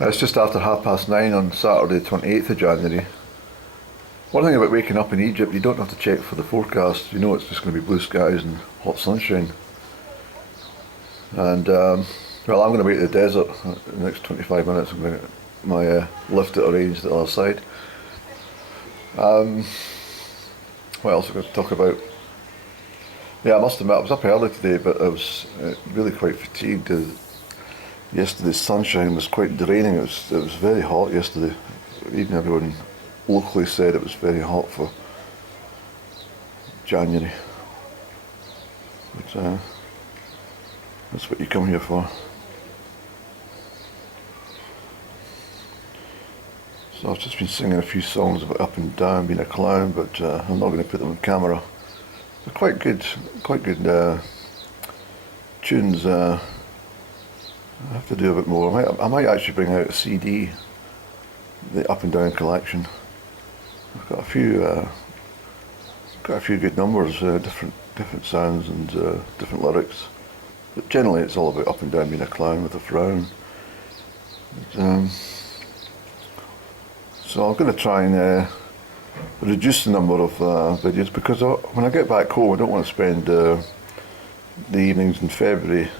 It's just after 9:30 on Saturday 28th of January. One thing about waking up in Egypt, you don't have to check for the forecast. You know it's just going to be blue skies and hot sunshine. And well, I'm going to be at the desert in the next 25 minutes. I'm going to get my lift arranged at the other side. What else am I going to talk about? Yeah, I must admit I was up early today, but I was really quite fatigued. Yesterday's sunshine was quite draining. It was very hot yesterday. Even everyone locally said it was very hot for January. But that's what you come here for. So I've just been singing a few songs about up and down, being a clown, but I'm not going to put them on camera. They're quite good tunes. I have to do a bit more. I might actually bring out a CD, the Up and Down collection. I've got a few good numbers, different sounds and different lyrics. But generally, it's all about up and down being a clown with a frown. But, so I'm going to try and reduce the number of videos, because when I get back home, I don't want to spend the evenings in February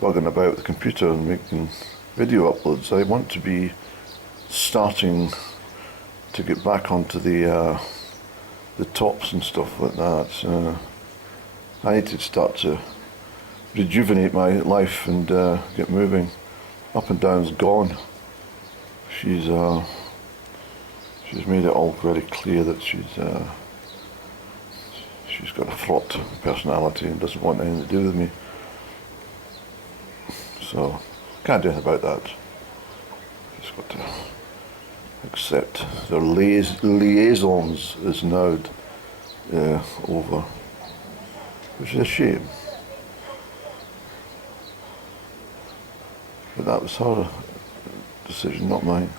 bugging about the computer and making video uploads. I want to be starting to get back onto the tops and stuff like that. I need to start to rejuvenate my life and get moving. Up and Down's gone. She's made it all very clear that she's got a fraught personality and doesn't want anything to do with me. So can't do anything about that. Just got to accept their liaisons is now over, which is a shame. But that was her decision, not mine.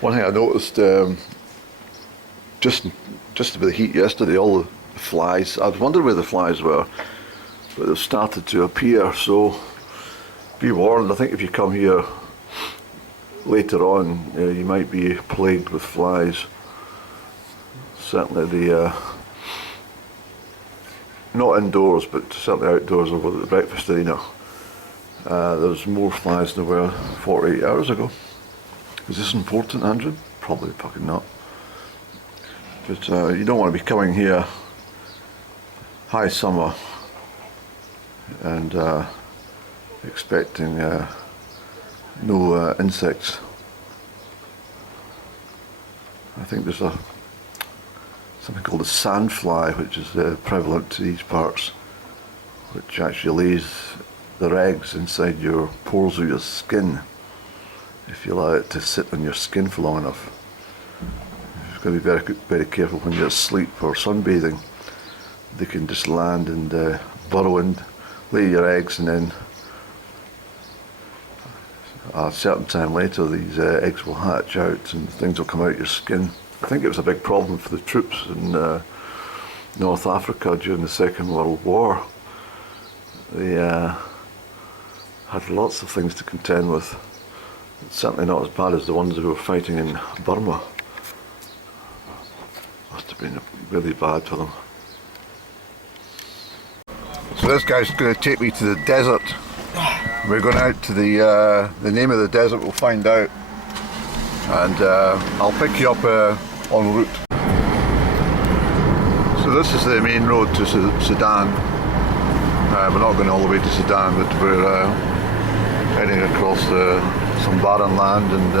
One thing I noticed, just about the heat yesterday, all the flies, I was wondering where the flies were, but they've started to appear, so be warned. I think if you come here later on, you might be plagued with flies. Certainly not indoors, but certainly outdoors over at the breakfast arena. There's more flies than there were 48 hours ago. Is this important, Andrew? Probably fucking not. But you don't want to be coming here high summer and expecting no insects. I think there's something called a sandfly, which is prevalent to these parts, which actually lays their eggs inside your pores of your skin if you allow it to sit on your skin for long enough. You've got to be very, very careful when you're asleep or sunbathing. They can just land and burrow and lay your eggs, and then a certain time later these eggs will hatch out and things will come out your skin. I think it was a big problem for the troops in North Africa during the Second World War. They had lots of things to contend with. It's certainly not as bad as the ones who were fighting in Burma. Must have been really bad for them. So this guy's going to take me to the desert. We're going out to the name of the desert, we'll find out. And I'll pick you up en route. So this is the main road to Sudan. We're not going all the way to Sudan, but we're heading across some barren land and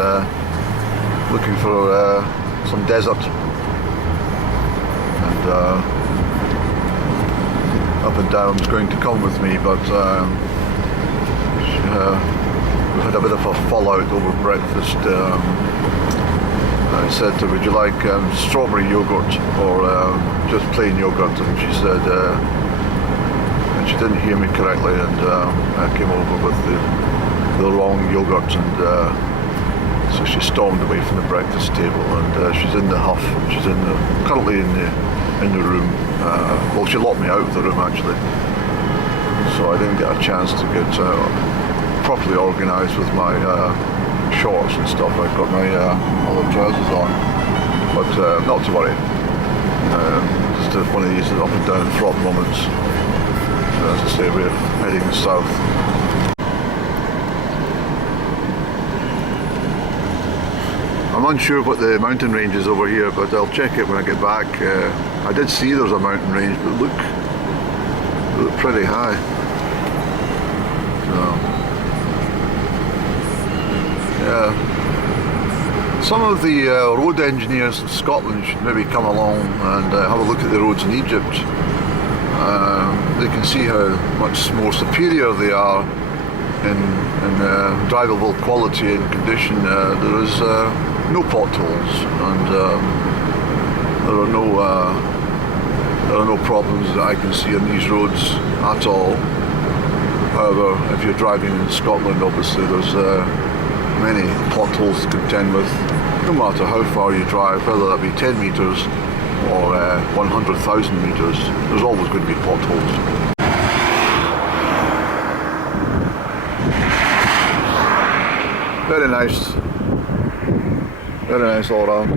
looking for some desert. And Up and Down's going to come with me, but we had a bit of a fallout over breakfast. I said to her, would you like strawberry yogurt or just plain yogurt? And she said, and she didn't hear me correctly, and I came over with the wrong yogurt, and so she stormed away from the breakfast table, and she's in the huff. She's currently in the room. Well, she locked me out of the room actually. so I didn't get a chance to get properly organised with my shorts and stuff. I've got my other trousers on, but not to worry. Just one of these up and down front moments. As I say, we're heading south. I'm unsure what the mountain range is over here, but I'll check it when I get back. I did see there's a mountain range, but look pretty high. So, yeah. Some of the road engineers in Scotland should maybe come along and have a look at the roads in Egypt. They can see how much more superior they are in drivable quality and condition. There is no potholes, and there are no problems that I can see on these roads at all. However, if you're driving in Scotland, obviously there's many potholes to contend with, no matter how far you drive, whether that be 10 metres or 100,000 metres, there's always going to be potholes. Very nice. Very nice all around.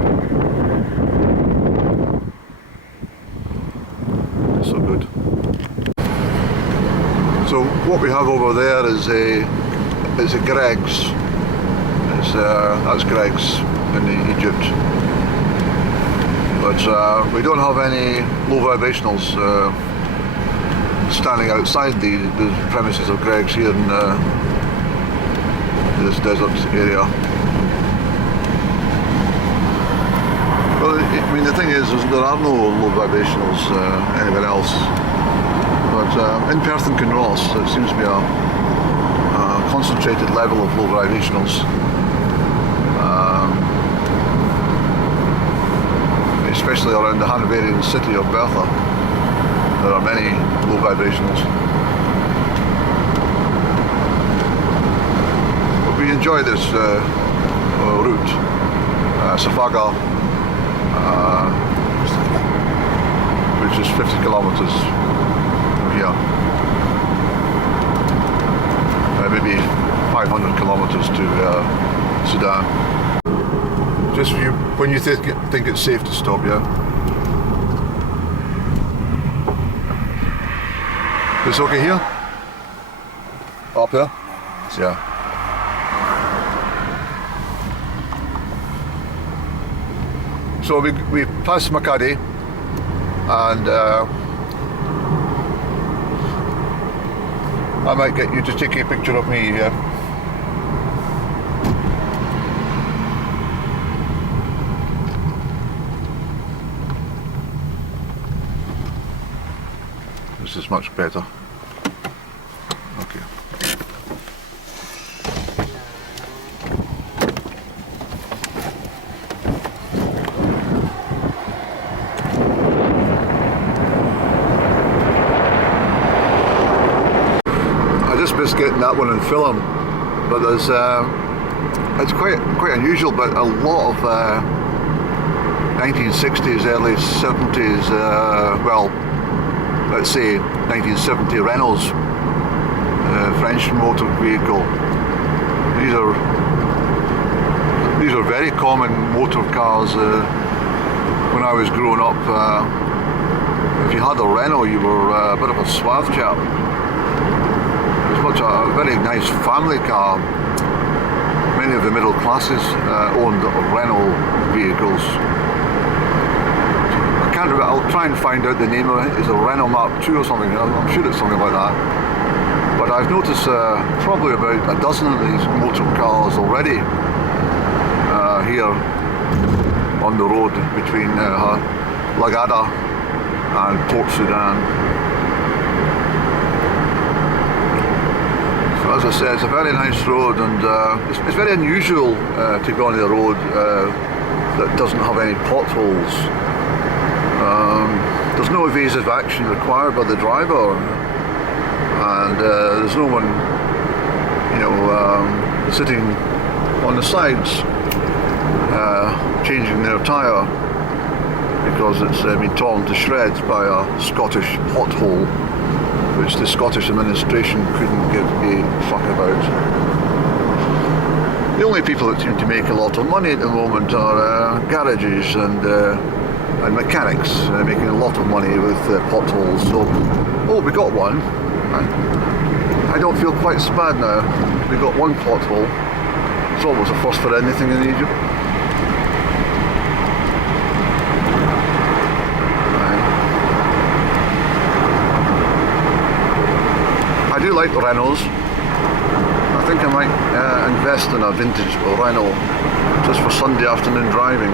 So good. So what we have over there is a Greg's. That's Greg's in Egypt. But we don't have any low vibrationals standing outside the premises of Greg's here in this desert area. Well, I mean, the thing is there are no low vibrationals anywhere else. But in Perth and Kinross, there seems to be a concentrated level of low vibrationals. Especially around the Hanoverian city of Bertha, there are many low vibrationals. But we enjoy this route, Safaga, which is 50 kilometres from here, maybe 500 kilometres to Sudan. Just when you think it's safe to stop, yeah? It's okay here? Up here? Yeah. So we passed Makadi, and I might get you to take a picture of me, yeah? This is much better. Okay. I just missed getting that one in film, but there's it's quite unusual, but a lot of 1960s, early 70s, well, let's say 1970 Renaults, French motor vehicle. These are very common motor cars. When I was growing up, if you had a Renault, you were a bit of a suave chap. It was a very nice family car. Many of the middle classes owned Renault vehicles. I'll try and find out the name of it. It's a Renault Mark II or something. I'm sure it's something like that. But I've noticed probably about a dozen of these motor cars already here on the road between Hurghada and Port Sudan. So as I said, it's a very nice road, and it's very unusual to go on the road that doesn't have any potholes. There's no evasive action required by the driver, and there's no one, sitting on the sides changing their tyre because it's been torn to shreds by a Scottish pothole, which the Scottish administration couldn't give a fuck about. The only people that seem to make a lot of money at the moment are garages and mechanics, making a lot of money with potholes. So, oh, we got one. I don't feel quite so bad now. We got one pothole. It's almost a first for anything in Egypt. I do like Renaults. I think I might invest in a vintage Renault just for Sunday afternoon driving.